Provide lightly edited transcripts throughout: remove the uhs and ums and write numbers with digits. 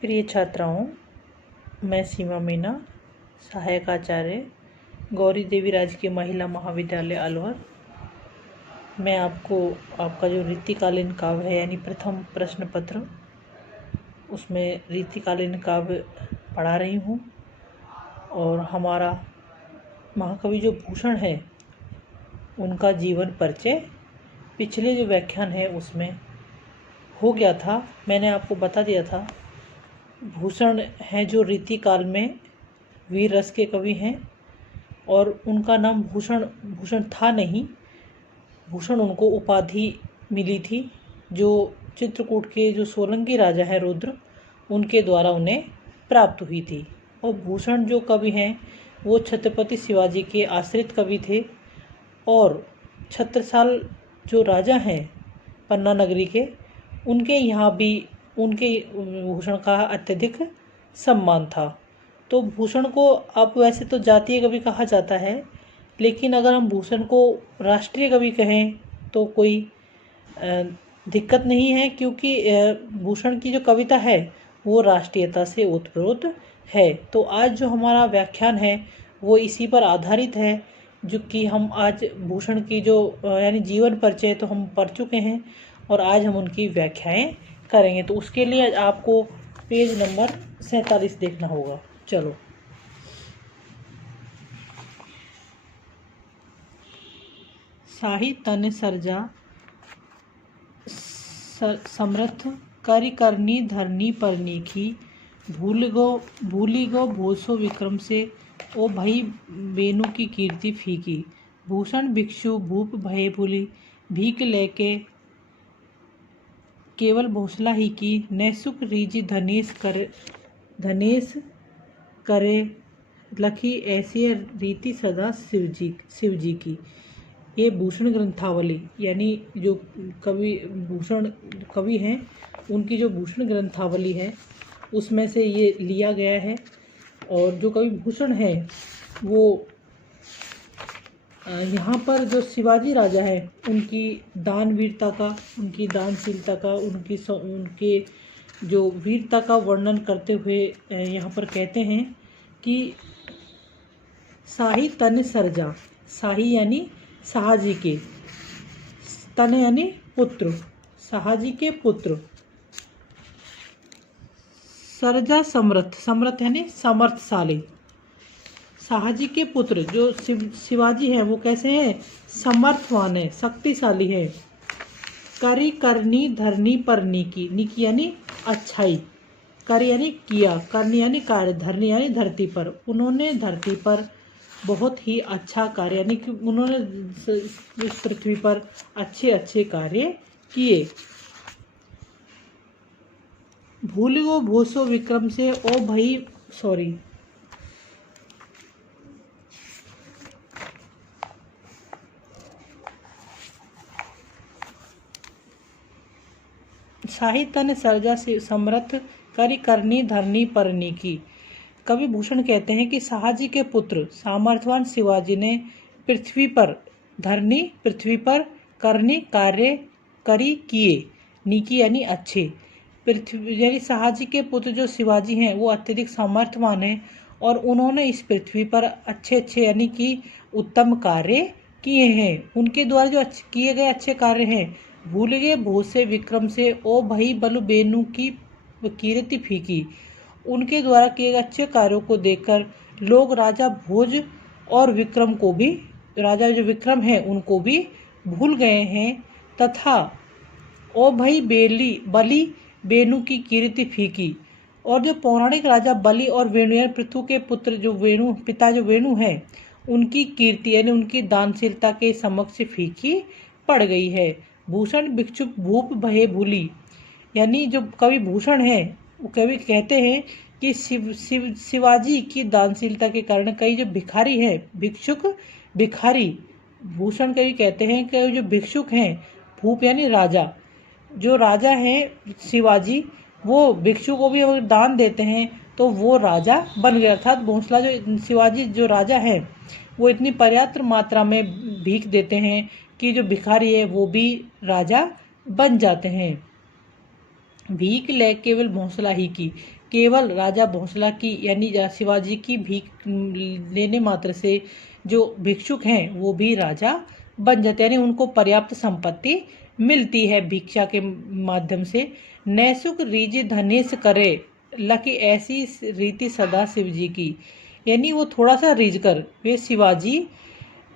प्रिय छात्राओं, मैं सीमा मीना, सहायक आचार्य, गौरी देवी राजकीय महिला महाविद्यालय अलवर। मैं आपको आपका जो रीतिकालीन काव्य है यानी प्रथम प्रश्न पत्र, उसमें रीतिकालीन काव्य पढ़ा रही हूँ। और हमारा महाकवि जो भूषण है उनका जीवन परिचय पिछले जो व्याख्यान है उसमें हो गया था। मैंने आपको बता दिया था भूषण हैं जो रीतिकाल में वीर रस के कवि हैं और उनका नाम भूषण था नहीं। भूषण उनको उपाधि मिली थी जो चित्रकूट के जो सोलंकी राजा हैं रुद्र, उनके द्वारा उन्हें प्राप्त हुई थी। और भूषण जो कवि हैं वो छत्रपति शिवाजी के आश्रित कवि थे और छत्रसाल जो राजा हैं पन्ना नगरी के, उनके यहाँ भी उनके भूषण का अत्यधिक सम्मान था। तो भूषण को अब वैसे तो जातीय कवि कहा जाता है, लेकिन अगर हम भूषण को राष्ट्रीय कवि कहें तो कोई दिक्कत नहीं है, क्योंकि भूषण की जो कविता है वो राष्ट्रीयता से ओतप्रोत है। तो आज जो हमारा व्याख्यान है वो इसी पर आधारित है, जो कि हम आज भूषण की जो यानी जीवन परिचय तो हम पढ़ चुके हैं और आज हम उनकी व्याख्याएं करेंगे। तो उसके लिए आपको पेज नंबर 47 देखना होगा। चलो, साहि तन सर्जा समर्थ करि करनी धरनी पर नीखी, भूली गो भोसो विक्रम से ओ भई बेनु की कीर्ति फीकी। भूषण भिक्षु भूप भये भूली, भीख लेके केवल भोसला ही की। नैसुक रीजि धनेश करे लखी, ऐसी रीति सदा शिवजी की। ये भूषण ग्रंथावली यानी जो भूषण कवि हैं उनकी जो भूषण ग्रंथावली है उसमें से ये लिया गया है। और जो कवि भूषण है वो यहाँ पर जो शिवाजी राजा है उनकी दानवीरता का, उनकी दानशीलता का, उनके जो वीरता का वर्णन करते हुए यहाँ पर कहते हैं कि साहि तन सर्जा, साहि यानी शाहजी के, तन यानी पुत्र, शाहजी के पुत्र, सर्जा समर्थ यानी समर्थशाली। शाहजी के पुत्र जो शिवाजी हैं वो कैसे हैं? समर्थवान है, शक्तिशाली है। करी करनी धरनी पर नीकी, नीकी यानी अच्छाई, करी यानी किया, करनी यानी कार्य, धरनी यानी धरती पर। उन्होंने धरती पर बहुत ही अच्छा कार्य यानी कि उन्होंने इस पृथ्वी पर अच्छे अच्छे कार्य किए। भूल गो भोसो विक्रम से ओ भाई शाही तन सर्जा से समर्थ करी करनी धरनी पर नीकी। कवि भूषण कहते हैं कि शाहजी के पुत्र सामर्थवान शिवाजी ने पृथ्वी पर धरनी, पृथ्वी पर करनी कार्य करी किए, नीकी यानी अच्छे। पृथ्वी यानी शाहजी के पुत्र जो शिवाजी हैं वो अत्यधिक सामर्थवान हैं और उन्होंने इस पृथ्वी पर अच्छे अच्छे यानी कि उत्तम कार्य किए हैं। उनके द्वारा जो किए गए अच्छे कार्य हैं, भूल गए भोसे विक्रम से ओ भई बलु बेनु की कीर्ति फीकी। उनके द्वारा किए गए अच्छे कार्यों को देखकर लोग राजा भोज और विक्रम को भी, राजा जो विक्रम हैं उनको भी भूल गए हैं, तथा ओ भई बलि बेनु की कीर्ति फीकी। और जो पौराणिक राजा बलि और वेणु यानी पृथु के पुत्र जो पिता जो वेणु हैं उनकी कीर्ति यानी उनकी दानशीलता के समक्ष फीकी पड़ गई है। भूषण भिक्षु भूप भये भूली, यानी जो कवि भूषण है वो कवि कहते हैं कि शिवाजी की दानशीलता के कारण कई जो भिखारी हैं, भिक्षुक भिखारी, भूषण कवि कहते हैं कि जो भिक्षुक हैं, भूप यानी राजा, जो राजा हैं शिवाजी वो भिक्षु को भी अगर दान देते हैं तो वो राजा बन गया। अर्थात भोसला जो शिवाजी जो राजा है वो इतनी पर्याप्त मात्रा में भीख देते हैं कि जो भिखारी है वो भी राजा बन जाते हैं। भीख ले केवल भोसला ही की, केवल राजा भोसला की यानी शिवाजी की भीख लेने मात्र से जो भिक्षुक हैं वो भी राजा बन जाते हैं, यानी उनको पर्याप्त संपत्ति मिलती है भिक्षा के माध्यम से। नैसुक रीझ धनेश करे लकी ऐसी रीति सदा शिव जी की, यानी वो थोड़ा सा रिझ कर, वे शिवाजी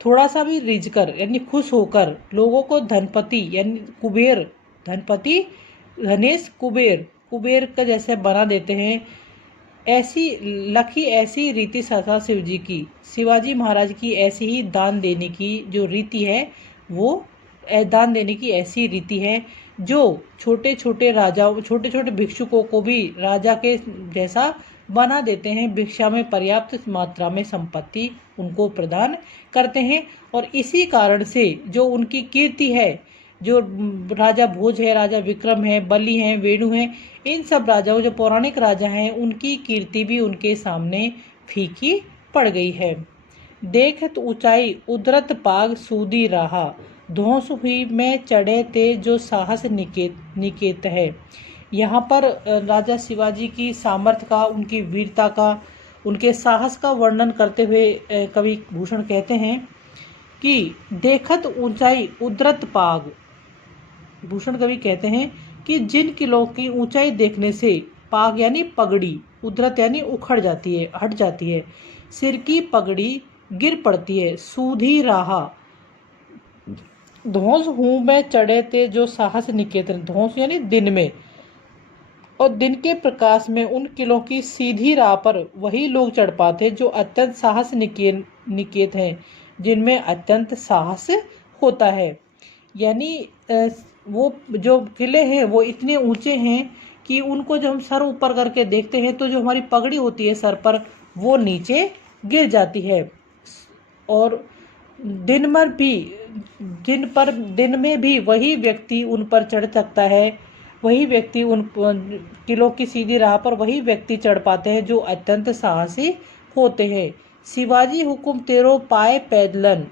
थोड़ा सा भी रिझ कर यानी खुश होकर लोगों को धनपति यानी कुबेर, धनपति धनेश कुबेर, कुबेर का जैसे बना देते हैं। ऐसी लखी ऐसी रीति सदा शिव जी की, शिवाजी महाराज की ऐसी ही दान देने की जो रीति है, वो दान देने की ऐसी रीति है जो छोटे छोटे राजाओं, छोटे छोटे भिक्षुकों को भी राजा के जैसा बना देते हैं, भिक्षा में पर्याप्त मात्रा में संपत्ति उनको प्रदान करते हैं। और इसी कारण से जो उनकी कीर्ति है, जो राजा भोज है, राजा विक्रम है, बलि हैं, वेणु हैं, इन सब राजाओं जो पौराणिक राजा हैं उनकी कीर्ति भी उनके सामने फीकी पड़ गई है। देखत ऊंचाई उदरत पाग सूदी रहा, धौंस हुई में चढ़े ते जो साहस निकेत है। यहाँ पर राजा शिवाजी की सामर्थ्य का, उनकी वीरता का, उनके साहस का वर्णन करते हुए कवि भूषण कहते हैं कि देखत ऊंचाई उदरत पाग, भूषण कवि कहते हैं कि जिन किलों की ऊंचाई देखने से पाग यानी पगड़ी, उदरत यानी उखड़ जाती है, हट जाती है, सिर की पगड़ी गिर पड़ती है, सूधी राहा, धौंस हूँ में चढ़े थे जो साहस निकेतन, धौंस यानी दिन में, और दिन के प्रकाश में उन किलों की सीधी राह पर वही लोग चढ़ पाते जो अत्यंत साहस निकेत हैं, जिनमें अत्यंत साहस होता है। यानी वो जो किले हैं वो इतने ऊंचे हैं कि उनको जब हम सर ऊपर करके देखते हैं तो जो हमारी पगड़ी होती है सर पर वो नीचे गिर जाती है। और दिन में भी वही व्यक्ति उन पर चढ़ सकता है, वही व्यक्ति उन किलों की सीधी राह पर वही व्यक्ति चढ़ पाते हैं जो अत्यंत साहसी होते हैं। शिवाजी हुकुम तेरो पाए पैदलन,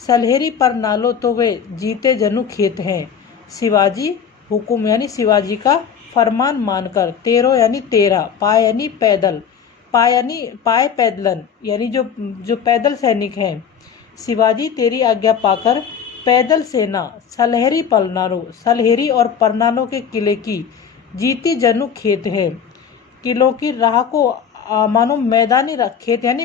सलहेरी पर नालो तो वे जीते जनु खेत हैं। शिवाजी हुकुम यानी शिवाजी का फरमान मानकर, तेरो यानी तेरा, पाए यानी पैदल, पाए पैदलन यानी जो पैदल सैनिक हैं, शिवाजी तेरी आज्ञा पाकर पैदल सेना सलहेरी परनानो, सलहेरी और परनानो के किले की जीती जनु खेत है। किलों की राह को मानो मैदानी खेत यानी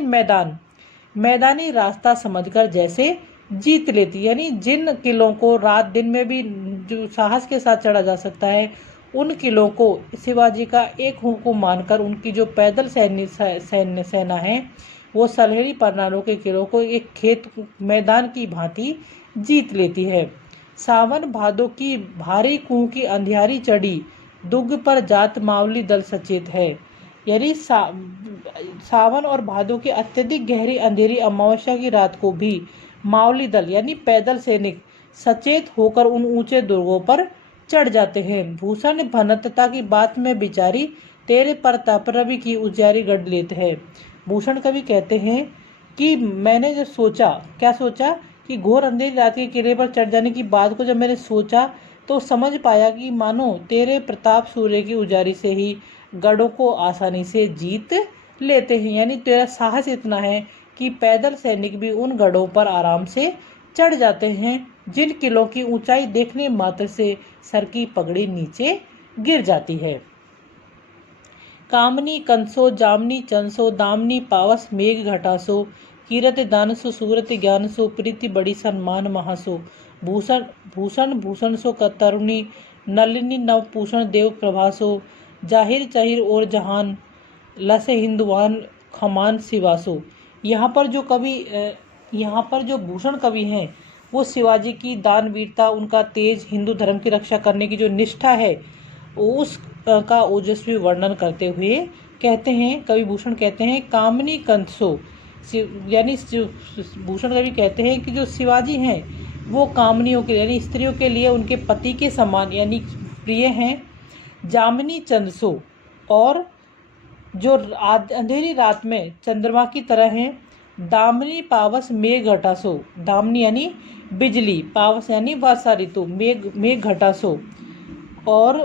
मैदानी रास्ता समझकर जैसे जीत लेती, यानी जिन किलों को रात दिन में भी जो साहस के साथ चढ़ा जा सकता है, उन किलों को शिवाजी का एक हुक्म मानकर उनकी जो पैदल सैन्य सेना है वो सलहेरी परनानों के किलों को एक खेत मैदान की भांति जीत लेती है। सावन भादों की भारी कुंह की अंधियारी चढ़ी, दुग पर जात मावली दल सचेत है। यानी सावन और भादों की अत्यधिक गहरी अंधेरी अमावस्या की रात को भी मावली दल यानी पैदल सैनिक सचेत होकर उन ऊंचे दुर्गों पर चढ़ जाते हैं। भूषण भनतता की बात में बिचारी, तेरे प्रताप रवि की उजियारी गढ़ लेते हैं। भूषण कवि कहते हैं कि मैंने जब सोचा, क्या सोचा कि घोर अंधेरी रात के किले पर चढ़ जाने की बात को जब मैंने सोचा तो समझ पाया कि मानो तेरे प्रताप सूर्य की उजारी से ही गढ़ों को आसानी से जीत लेते हैं। यानी तेरा साहस इतना है कि पैदल सैनिक भी उन गढ़ों पर आराम से चढ़ जाते हैं जिन किलों की ऊंचाई देखने मात्र से सर की पगड़ी नीचे गिर जाती है। कामनी कंसो जामनी चंसो दामनी पावस मेघ घटासो, कीरत दानसो सूरत ज्ञानसो प्रीति बड़ी सन्मान महासो। भूषण सो कतरुणी नलिनी नव पूषण देव प्रभासो, जाहिर चाहिर और जहान लसे हिंदुवान खमान सिवासो। यहाँ पर जो भूषण कवि हैं वो शिवाजी की दानवीरता, उनका तेज, हिंदू धर्म की रक्षा करने की जो निष्ठा है उस का ओजस्वी वर्णन करते हुए कहते हैं, कवि भूषण कहते हैं कामनी कंसो, यानी भूषण कवि कहते हैं कि जो शिवाजी हैं वो कामनियों के लिए यानी स्त्रियों के लिए उनके पति के समान यानी प्रिय हैं। जामिनी चंदसो, और जो अंधेरी रात में चंद्रमा की तरह हैं। दामिनी पावस मेघ घटासो, दामिनी यानी बिजली, पावस यानी वर्षा ऋतु, मेघ घटासो, और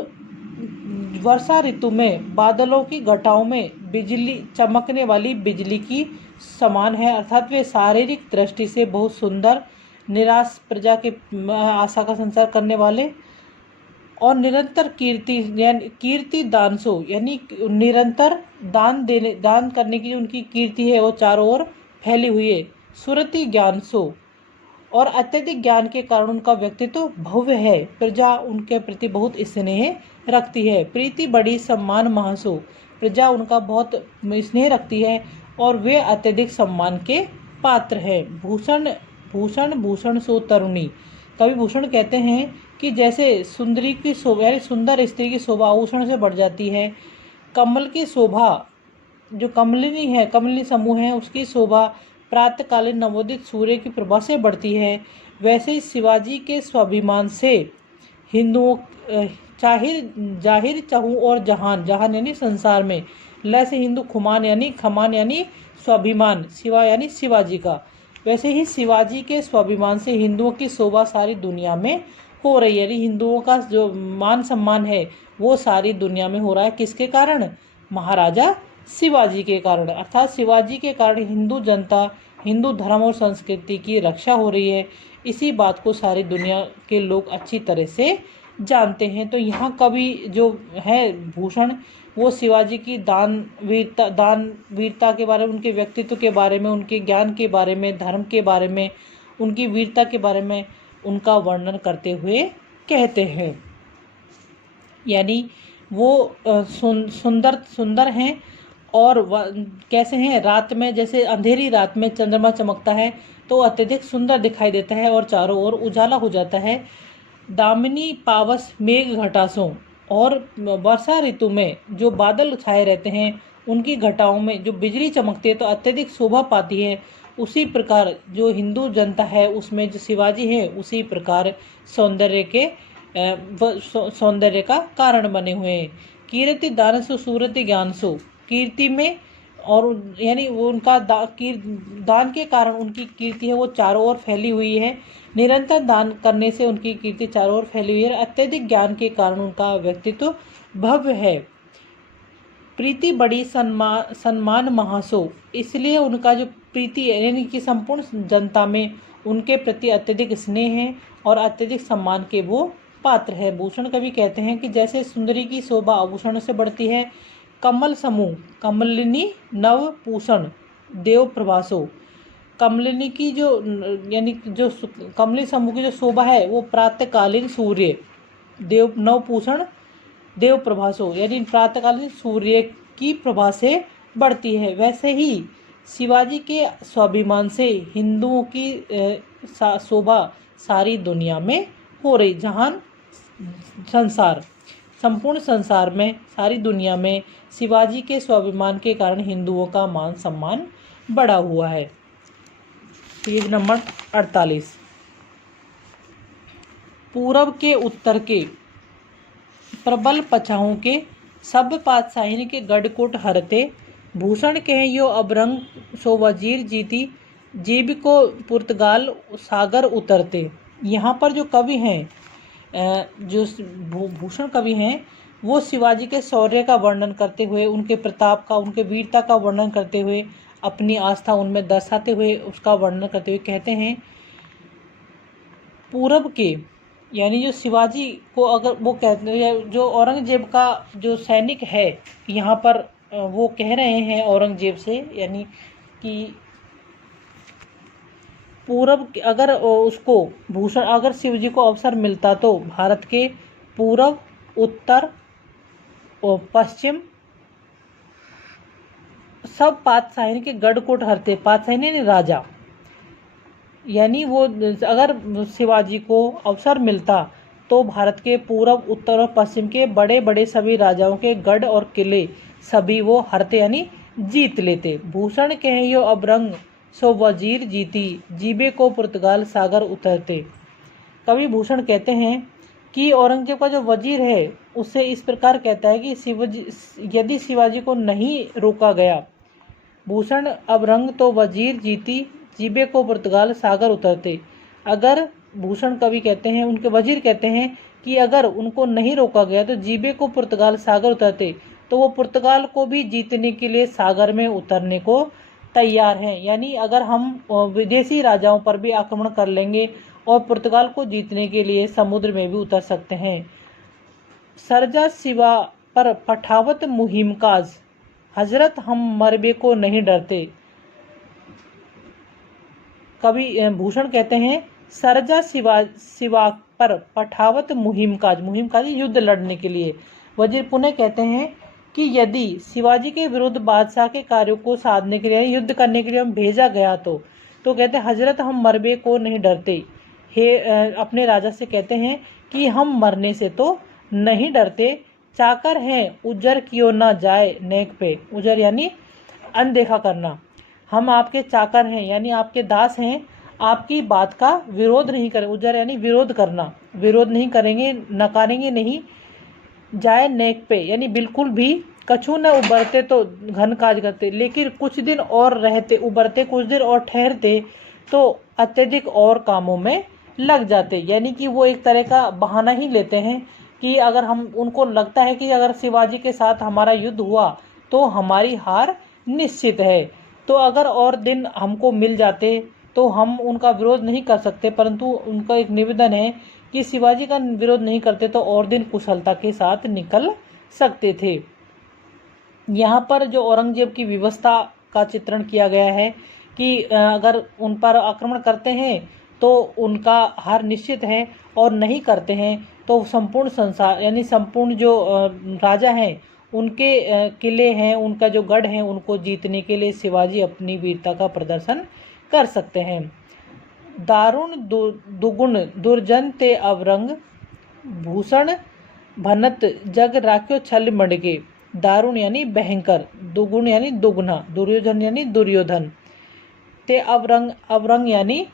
वर्षा ऋतु में बादलों की घटाओं में बिजली चमकने वाली बिजली की समान है, अर्थात वे शारीरिक दृष्टि से बहुत सुंदर, निराश प्रजा के आशा का संचार करने वाले और निरंतर कीर्ति दानसो यानी निरंतर दान करने की जो उनकी कीर्ति है वो चारों ओर फैली हुई है। सुरति ज्ञानसो और अत्यधिक ज्ञान के कारण उनका व्यक्तित्व भव्य है, प्रजा उनके प्रति बहुत स्नेह रखती है। प्रीति बड़ी सम्मान महासो, प्रजा उनका बहुत स्नेह रखती है और वे अत्यधिक सम्मान के पात्र है। भूषण भूषण भूषण सो तरुणी, कवि भूषण कहते हैं कि जैसे सुंदरी की शोभा यानी सुंदर स्त्री की शोभा आभूषण से बढ़ जाती है, कमल की शोभा जो कमलिनी समूह है उसकी शोभा प्रातःकालीन नवोदित सूर्य की प्रभा से बढ़ती है, वैसे ही शिवाजी के स्वाभिमान से हिंदुओं जाहिर चहु और जहान यानी संसार में, ल से हिंदू खमान यानी स्वाभिमान, शिवा यानी शिवाजी का, वैसे ही शिवाजी के स्वाभिमान से हिंदुओं की शोभा सारी दुनिया में हो रही है। यानी हिंदुओं का जो मान सम्मान है वो सारी दुनिया में हो रहा है। किसके कारण? महाराजा शिवाजी के कारण, अर्थात शिवाजी के कारण हिंदू जनता, हिंदू धर्म और संस्कृति की रक्षा हो रही है। इसी बात को सारी दुनिया के लोग अच्छी तरह से जानते हैं। तो यहाँ कवि जो है भूषण वो शिवाजी की दान वीरता के बारे में, उनके व्यक्तित्व के बारे में, उनके ज्ञान के बारे में, धर्म के बारे में, उनकी वीरता के बारे में उनका वर्णन करते हुए कहते हैं। यानी वो सुंदर हैं और कैसे हैं? रात में जैसे अंधेरी रात में चंद्रमा चमकता है तो अत्यधिक सुंदर दिखाई देता है और चारों ओर उजाला हो जाता है। दामिनी पावस मेघ घटासों, और वर्षा ऋतु में जो बादल छाए रहते हैं उनकी घटाओं में जो बिजली चमकती है तो अत्यधिक शोभा पाती है। उसी प्रकार जो हिंदू जनता है उसमें जो शिवाजी है उसी प्रकार सौंदर्य का कारण बने हुए हैं। कीर्ति दानसु सूरति ज्ञानसु, कीर्ति में और यानी वो उनका दान के कारण उनकी कीर्ति है वो चारों ओर फैली हुई है। निरंतर दान करने से उनकी कीर्ति चारों ओर फैली हुई है। अत्यधिक ज्ञान के कारण उनका व्यक्तित्व भव्य है। प्रीति बड़ी सम्मान महासो, इसलिए उनका जो प्रीति यानी कि संपूर्ण जनता में उनके प्रति अत्यधिक स्नेह है और अत्यधिक सम्मान के वो पात्र है। भूषण कवि कहते हैं कि जैसे सुंदरी की शोभा आभूषण से बढ़ती है, कमल समूह कमलिनी नव पूषण देव प्रभासो, कमलिनी की जो यानी जो कमलिनी समूह की जो शोभा है वो प्रातःकालीन सूर्य देव नवपूषण देव प्रभासो यानी प्रातःकालीन सूर्य की प्रभा से बढ़ती है। वैसे ही शिवाजी के स्वाभिमान से हिंदुओं की शोभा सारी दुनिया में हो रही, जहान संपूर्ण संसार में, सारी दुनिया में शिवाजी के स्वाभिमान के कारण हिंदुओं का मान सम्मान बढ़ा हुआ है। Page number 48। पूरब के उत्तर के प्रबल पछाओं के सब पातशाही के गढ़कोट हरते, भूषण कहे यो अबरंग सो वजीर जीती, जीब को पुर्तगाल सागर उतरते। यहाँ पर जो कवि हैं जो भूषण कवि हैं वो शिवाजी के शौर्य का वर्णन करते हुए, उनके प्रताप का, उनके वीरता का वर्णन करते हुए, अपनी आस्था उनमें दर्शाते हुए उसका वर्णन करते हुए कहते हैं पूरब के यानी जो शिवाजी को अगर वो कहते हैं जो औरंगजेब का जो सैनिक है, यहाँ पर वो कह रहे हैं औरंगजेब से यानी कि पूरब अगर उसको भूषण अगर शिवजी को अवसर मिलता तो भारत के पूरब, उत्तर और पश्चिम सब पातशाही के गढ़कोट हरते। पातशाही यानी राजा, यानी वो अगर शिवाजी को अवसर मिलता तो भारत के पूरब, उत्तर और पश्चिम के बड़े बड़े सभी राजाओं के गढ़ और किले सभी वो हरते यानी जीत लेते। भूषण कहे यो अबरंग सो वजीर जीती, जीबे को पुर्तगाल सागर उतरते। कवि भूषण कहते हैं कि औरंगजेब का जो वजीर है उससे इस प्रकार कहता है कि यदि शिवाजी को नहीं रोका गया, भूषण अबरंग तो वजीर जीती, जीबे को पुर्तगाल सागर उतरते। अगर भूषण कवि कहते हैं, उनके वजीर कहते हैं कि अगर उनको नहीं रोका गया तो जीबे को पुर्तगाल सागर उतरते, तो वो पुर्तगाल को भी जीतने के लिए सागर में उतरने को तैयार हैं। यानी अगर हम विदेशी राजाओं पर भी आक्रमण कर लेंगे और पुर्तगाल को जीतने के लिए समुद्र में भी उतर सकते हैं। सरजा सिवा पर पठावत मुहिमकाज, हजरत हम मरबे को नहीं डरते। कवि भूषण कहते हैं सरजा सिवा पर पठावत मुहिमकाज, मुहिमकाज युद्ध लड़ने के लिए। वजीर पुणे कहते हैं कि यदि शिवाजी के विरुद्ध बादशाह के कार्यों को साधने के लिए, युद्ध करने के लिए हम भेजा गया तो कहते हैं हजरत हम मरबे को नहीं डरते। अपने राजा से कहते हैं कि हम मरने से तो नहीं डरते, चाकर हैं उजर क्यों ना जाए नेक पे। उजर यानी अनदेखा करना, हम आपके चाकर हैं यानी आपके दास हैं, आपकी बात का विरोध नहीं करें। उजर यानी विरोध करना, विरोध नहीं करेंगे, नकारेंगे नहीं। जाए नेक पे यानी बिल्कुल भी, कछु न उबरते तो घन काज करते, लेकिन कुछ दिन और रहते, उबरते कुछ दिन और ठहरते तो अत्यधिक और कामों में लग जाते। यानी कि वो एक तरह का बहाना ही लेते हैं कि अगर हम, उनको लगता है कि अगर शिवाजी के साथ हमारा युद्ध हुआ तो हमारी हार निश्चित है, तो अगर और दिन हमको मिल जाते तो हम उनका विरोध नहीं कर सकते, परंतु उनका एक निवेदन है कि शिवाजी का विरोध नहीं करते तो और दिन कुशलता के साथ निकल सकते थे। यहाँ पर जो औरंगजेब की व्यवस्था का चित्रण किया गया है कि अगर उन पर आक्रमण करते हैं तो उनका हार निश्चित है, और नहीं करते हैं तो संपूर्ण संसार यानी संपूर्ण जो राजा हैं उनके किले हैं, उनका जो गढ़ है, उनको जीतने के लिए शिवाजी अपनी वीरता का प्रदर्शन कर सकते हैं। दारुण दुगुण दुर्जन ते अवरंग, भूषण भनत जग राख्यो छल मडगे। दारुण यानी भयंकर, दुगुण यानी दुगना, दुर्योधन यानी दुर्योधन, ते अवरंग, अवरंग यानी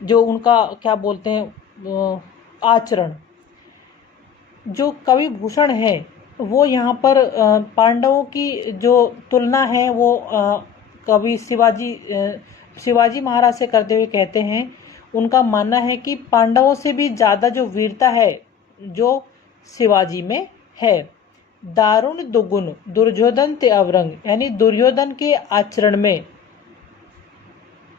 जो उनका क्या बोलते हैं आचरण। जो कवि भूषण है वो यहाँ पर पांडवों की जो तुलना है वो कवि शिवाजी महाराज से करते हुए कहते हैं, उनका मानना है कि पांडवों से भी ज़्यादा जो वीरता है जो शिवाजी में है। दारुण दुगुन दुर्योधन ते अवरंग यानी दुर्योधन के आचरण में,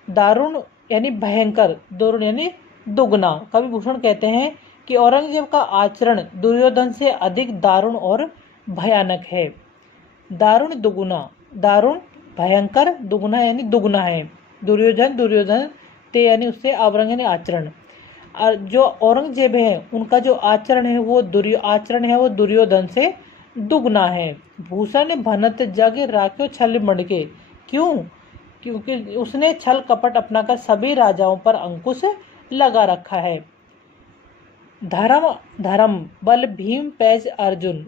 दारुण यानी भयंकर, दुरुण यानी दुगना। कवि भूषण कहते हैं कि औरंगजेब का आचरण दुर्योधन से अधिक दारुण और भयानक है। दारुण दुगुना, दारुण भयंकर, दुगुना यानी दुगना है। दुर्योधन, दुर्योधन ते यानी उससे, अवरंग यानी आचरण। और जो औरंगजेब है उनका जो आचरण है वो दुर्योधन से दुगना है। भूषण भनत जग राख्यो छल मडके, क्यों? क्योंकि उसने छल कपट अपनाकर सभी राजाओं पर अंकुश लगा रखा है। धर्म धर्म बल भीम पैज अर्जुन,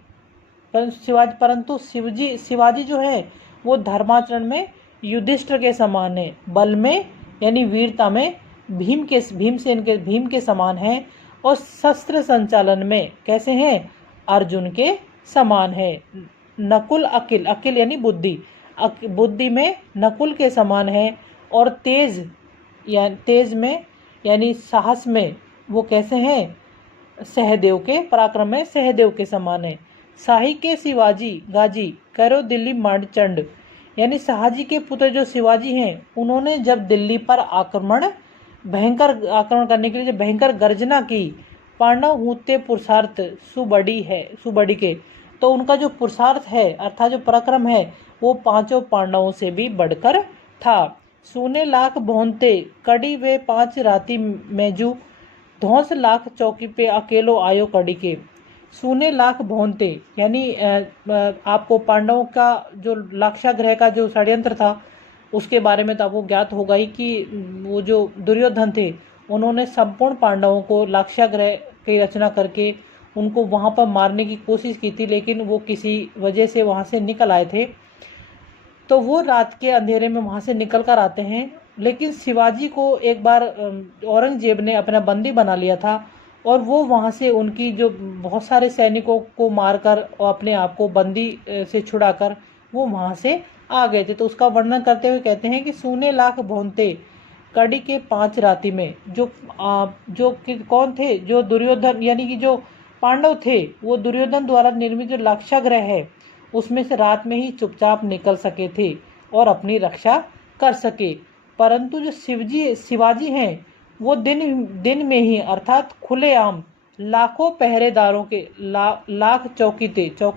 परंतु शिवाजी जो है वो धर्माचरण में युधिष्ठिर के समान है, बल में यानी वीरता में भीम के समान है, और शस्त्र संचालन में कैसे हैं? अर्जुन के समान है। नकुल अकिल, अकिल यानी बुद्धि, बुद्धि में नकुल के समान है, और तेज में यानी साहस में वो कैसे हैं? सहदेव के, पराक्रम में सहदेव के समान है। शाही के शिवाजी गाजी करो दिल्ली मांडचंड, यानी शाहजी के पुत्र जो शिवाजी हैं उन्होंने जब दिल्ली पर भयंकर आक्रमण करने के लिए जब भयंकर गर्जना की, पांडव हूते पुरुषार्थ सुबड़ी के, तो उनका जो पुरुषार्थ है अर्थात जो पराक्रम है वो पांचों पांडवों से भी बढ़कर था। सूने लाख भोंते कड़ी वे 5 राती मेजू, धौंस लाख चौकी पे अकेलो आयो कड़ी के। सूने लाख भोंते यानी आपको पांडवों का जो लाक्षागृह का जो षड्यंत्र था उसके बारे में तो आपको ज्ञात होगा ही कि वो जो दुर्योधन थे उन्होंने संपूर्ण पांडवों को लाक्षागृह की रचना करके उनको वहाँ पर मारने की कोशिश की थी, लेकिन वो किसी वजह से वहाँ से निकल आए थे। तो वो रात के अंधेरे में वहाँ से निकल कर आते हैं, लेकिन शिवाजी को एक बार औरंगजेब ने अपना बंदी बना लिया था, और वो वहाँ से उनकी जो बहुत सारे सैनिकों को मारकर और अपने आप को बंदी से छुड़ाकर वो वहाँ से आ गए थे। तो उसका वर्णन करते हुए कहते हैं कि सूने लाख भोंते कड़ी के 5 राती में, जो कौन थे? जो दुर्योधन यानी कि जो पांडव थे वो दुर्योधन द्वारा निर्मित जो लाक्षागृह है उसमें से रात में ही चुपचाप निकल सके थे और अपनी रक्षा कर सके। परंतु जो शिवाजी हैं वो दिन में ही अर्थात खुलेआम लाखों पहरेदारों के लाख चौकी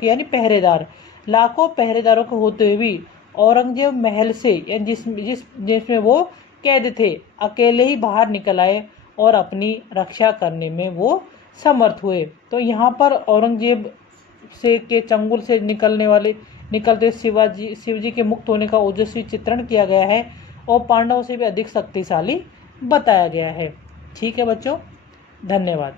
यानी पहरेदार, लाखों पहरेदारों के होते हुए भी औरंगजेब महल से या जिसमें वो कैद थे अकेले ही बाहर निकल आए और अपनी रक्षा करने में वो समर्थ हुए। तो यहाँ पर औरंगजेब से के चंगुल से निकलते शिवजी के मुक्त होने का ओजस्वी चित्रण किया गया है और पांडवों से भी अधिक शक्तिशाली बताया गया है। ठीक है बच्चों, धन्यवाद।